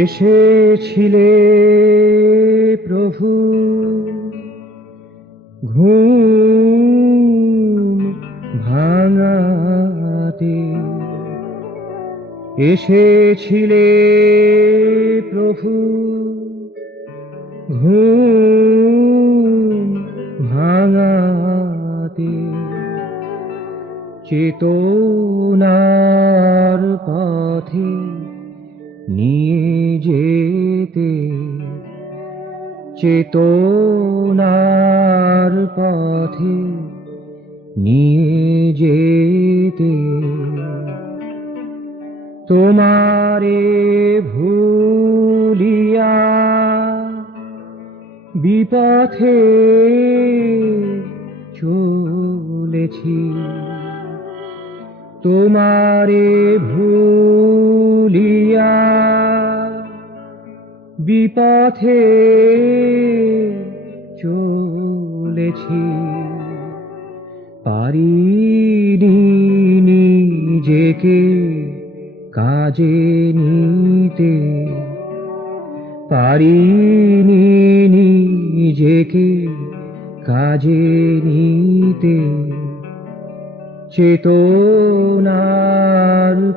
এসেছিলে প্রভু ঘুম ভাঙাতে, এসেছিলে প্রভু ঘুম ভাঙাতে, চেতনার পথে নিয়ে যেতে, চেতনার পথে নিয়ে যেতে, তোমারে ভুলিয়া বিপথে চলেছি, তোমারে ভুলিয়া বিপথে চলেছি, পারিনি নিজেকে কাজে নিতে, পারিনি নিজেকে কাজে নিতে, চেতনার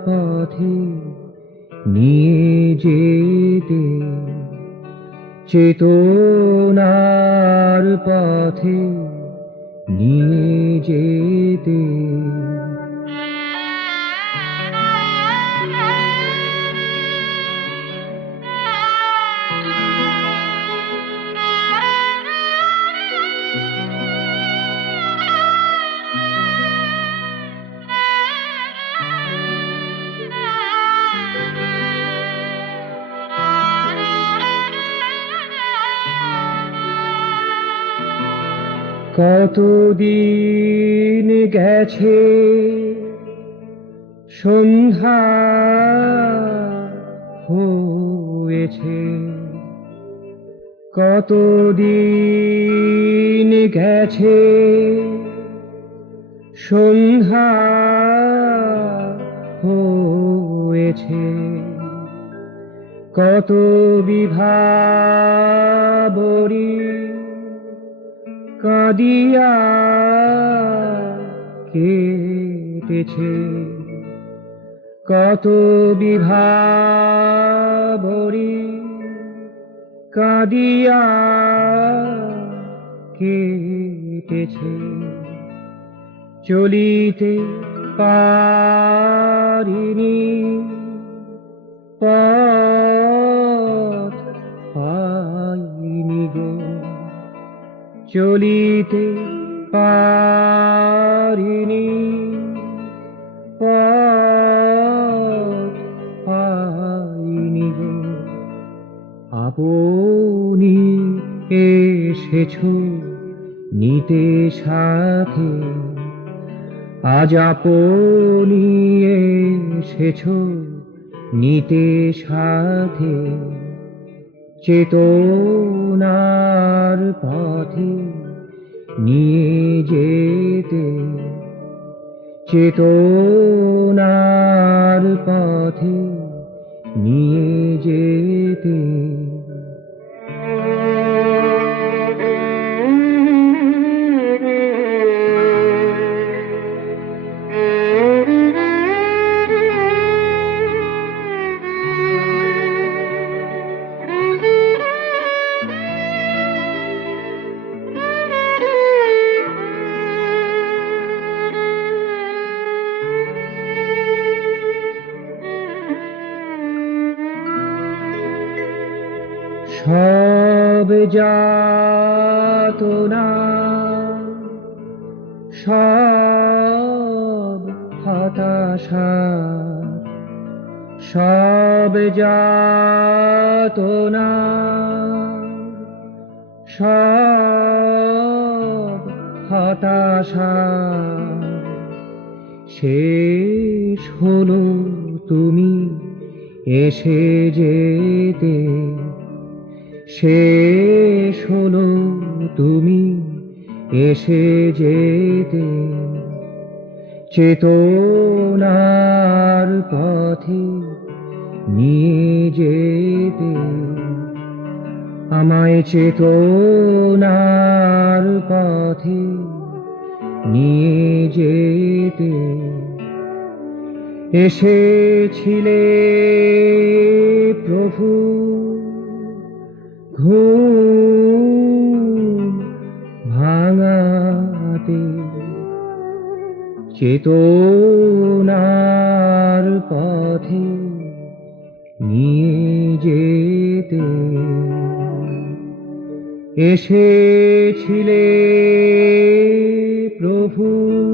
পথে নিয়ে যেতে, চেতনার পথে নিয়ে যেতে। কতদিন গেছে সন্ধ্যা হয়েছে, কতদিন গেছে সন্ধ্যা হয়েছে, কত বিভাবরী কাঁদিয়া কেটেছে, কত বিভাবরী কাঁদিয়া কেটেছে, চলিতে পারিনি পথ পাইনি গো, চলিতে পারিনি পথ পাইনি গো, আপনি এসেছো নিতে সাথে, আজ আপনি এসেছো নিতে সাথে, চেতনার পথে নিয়ে যেতে, চেতনার পথে নিয়ে যেতে। সব যাতনা সব হতাশা, সব যাতনা সব হতাশা, শেষ হলো তুমি এসে যেতে, শেষ হলো তুমি এসে যেতে, চেতনার পথে নিয়ে যেতে। যেতে, আমায় চেতনার পথে নিয়ে যেতে এসেছিলে প্রভু। ঘুম ভাঙাতে, চেতনার পথে নিয়ে যেতে এসেছিলে প্রভু।